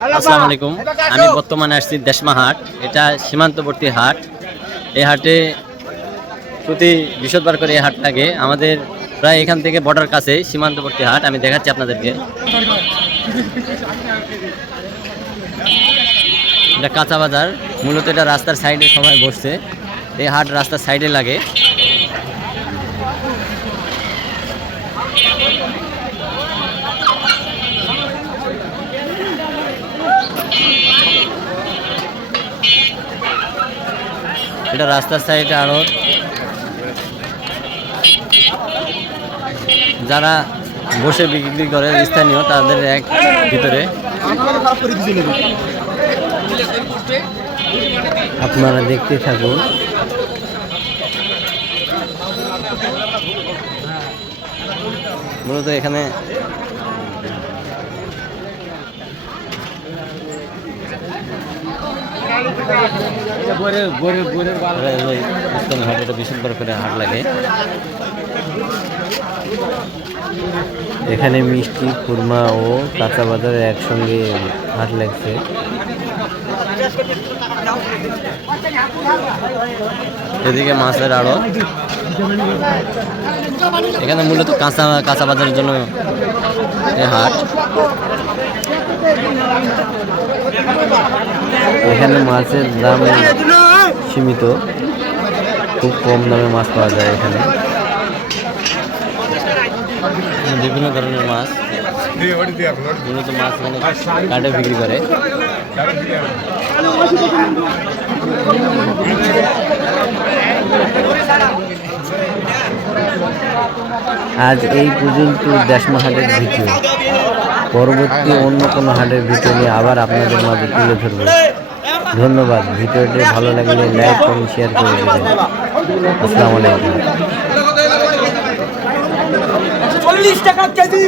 আসসালামু আলাইকুম। আমি বর্তমানে আসছি দেশমা হাট। এটা সীমান্তবর্তী হাট। এই হাটে প্রতি বৃহস্পতিবার করে এই হাট লাগে। আমাদের প্রায় এখান থেকে বর্ডার কাছে সীমান্তবর্তী হাট। আমি দেখাচ্ছি আপনাদেরকে। এটা কাঁচা বাজার। মূলত এটা রাস্তার সাইডে সবাই বসছে। এই হাট রাস্তার সাইডে লাগে। এটা রাস্তার সাইডে আড়ত। যারা বসে বিক্রি করে স্থানীয় তাদের এক ভিতরে আপনারা দেখতে থাকুন। মূলত এখানে হাট বৃহস্পতিবার করে হাট লাগে। এখানে মিষ্টি, খুরমা ও কাঁচা বাজারে একসঙ্গে হাট লাগছে। এদিকে মাছের আড়ত। এখানে মূলত কাঁচা বাজারের জন্য এই হাট। এখানে মাছের দাম সীমিত, খুব কম দামে মাছ পাওয়া যায়। এখানে বিভিন্ন ধরনের মাছ, মূলত মাছ এখানে কাটে বিক্রি করে। আজ এই পর্যন্ত দেশমা হাটের ভিডিও। পরবর্তী অন্য কোনো হাটের ভিডিও নিয়ে আবার আপনাদের মাঝে তুলে ধরবো। ধন্যবাদ। ভিডিওটি ভালো লাগলে লাইক করুন, শেয়ার করে দেবেন। আসসালামু আলাইকুম। 40 টাকা কেজি।